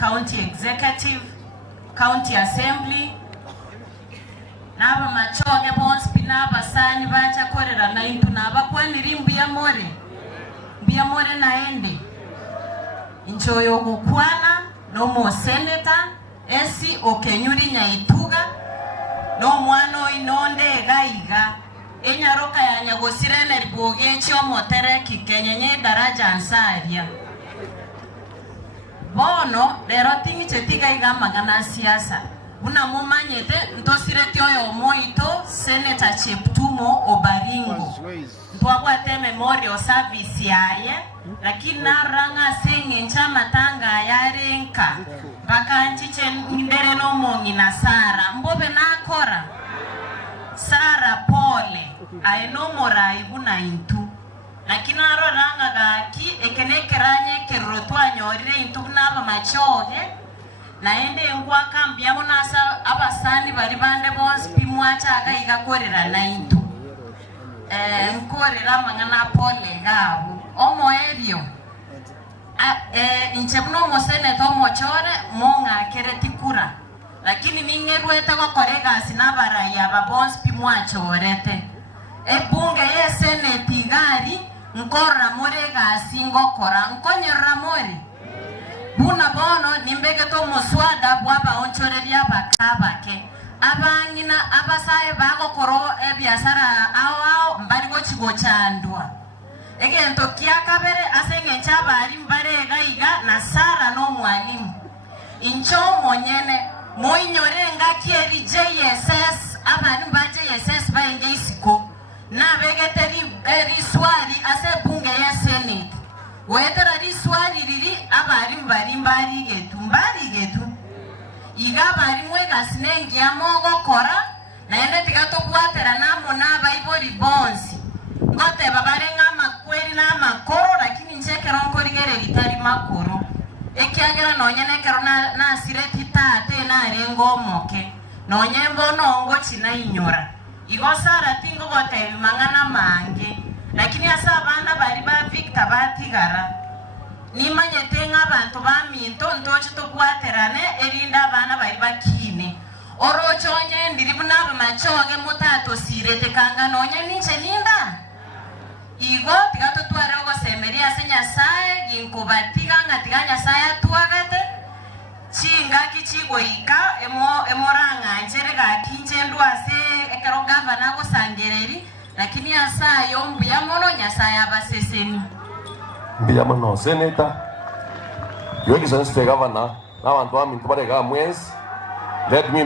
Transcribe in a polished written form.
county executive, county assembly, naba machoge bons pinaba sani bacha korera na intu naba kwaniri mbia more naende inchoyo gukwana no mo senator esi okenyuri nyaituga no mwano inonde gaiga enyaroka ya nyagosirene riboge chyo motere kikenyenye daraja ansaria bono lero tingi chetiga iga magana siasa una mumanyete ntosireti oyo moito Senator Cheptumo Obaringo ntwabwate memorial service yaye lakini naranga sengi nchama tanga yarenka bakanchiche ndere no mongi na Sara mbobe nakora Sara pole aenomora ibuna intu lakini aroranga gaki ekenekeranye kerotwa nyorire intu naba machoge naende ngwa kambia munasa abasani bari bande bonse pimwacha agayiga korera na intu nkorera mangana pole gabo omo erio inchebno mo senator omo chore monga keretikura lakini ningerwete ko korega sinabara ya babonse pimwachorete ebunge ye senate gari nkora morega singo kora nkonyera mori buna bono nimbege to muswada bwaba onchoreria bakabake abangina abasaye bako koro ebiasara ao mbali go chigo chandwa egento kiakabere asenge chabari mbare gaiga na Sara no mwalimu incho monyene moinyorenga kieri JSS abani ba JSS baenge isiko na begeteri eriswari ase bunge ya senate wetera riswari riri abari mbari getu iga bari mwega sinengi ya mogo kora na ende tigato kuatera namo na baibori bonsi ngote babarenga makweri na makoro lakini nchekero nkorigere litari makoro ekiagera nonyene kero na sireti tate na rengo moke nonyembo nongo china inyora igo Sara tingo gote mangana mange lakini asa abana bari ba Victor batigara nimanyetenga abantu baminto ntochi to kwaterane erinda abana bari bakine orochonye ndiribuna machoge mutato sirete kanga nonye ninche ninda igo tigato tware go semeria senya sae ginkubatiga ngatiganya saya tuagate chinga kichigo ika emoranga ncherega kinchendo ase ekero gavana go sangereri lakini asa yombu ya mono nyasaya baseseni mbiyamo no senator yoki sanste gavana na bantu amintu barega mwezi let me